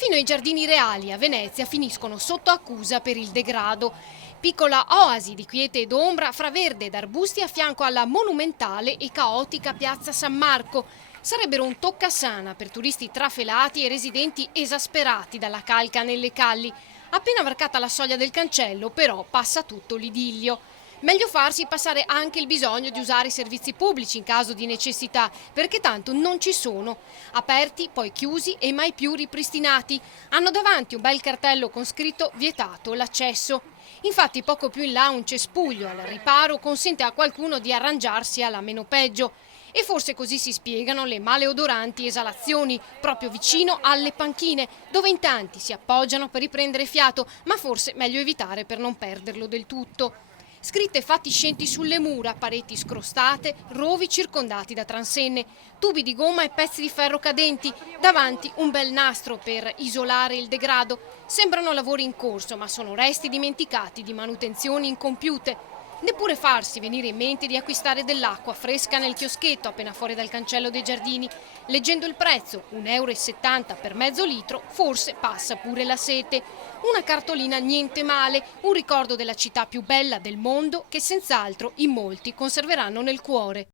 Perfino i giardini reali a Venezia finiscono sotto accusa per il degrado. Piccola oasi di quiete ed ombra fra verde ed arbusti a fianco alla monumentale e caotica piazza San Marco. Sarebbero un toccasana per turisti trafelati e residenti esasperati dalla calca nelle calli. Appena varcata la soglia del cancello, però, passa tutto l'idillio. Meglio farsi passare anche il bisogno di usare i servizi pubblici in caso di necessità, perché tanto non ci sono. Aperti, poi chiusi e mai più ripristinati. Hanno davanti un bel cartello con scritto vietato l'accesso. Infatti poco più in là un cespuglio al riparo consente a qualcuno di arrangiarsi alla meno peggio. E forse così si spiegano le maleodoranti esalazioni proprio vicino alle panchine, dove in tanti si appoggiano per riprendere fiato, ma forse meglio evitare per non perderlo del tutto. Scritte fatiscenti sulle mura, pareti scrostate, rovi circondati da transenne, tubi di gomma e pezzi di ferro cadenti, davanti un bel nastro per isolare il degrado. Sembrano lavori in corso, ma sono resti dimenticati di manutenzioni incompiute. Neppure farsi venire in mente di acquistare dell'acqua fresca nel chioschetto appena fuori dal cancello dei giardini. Leggendo il prezzo, 1,70 € per mezzo litro, forse passa pure la sete. Una cartolina niente male, un ricordo della città più bella del mondo che senz'altro in molti conserveranno nel cuore.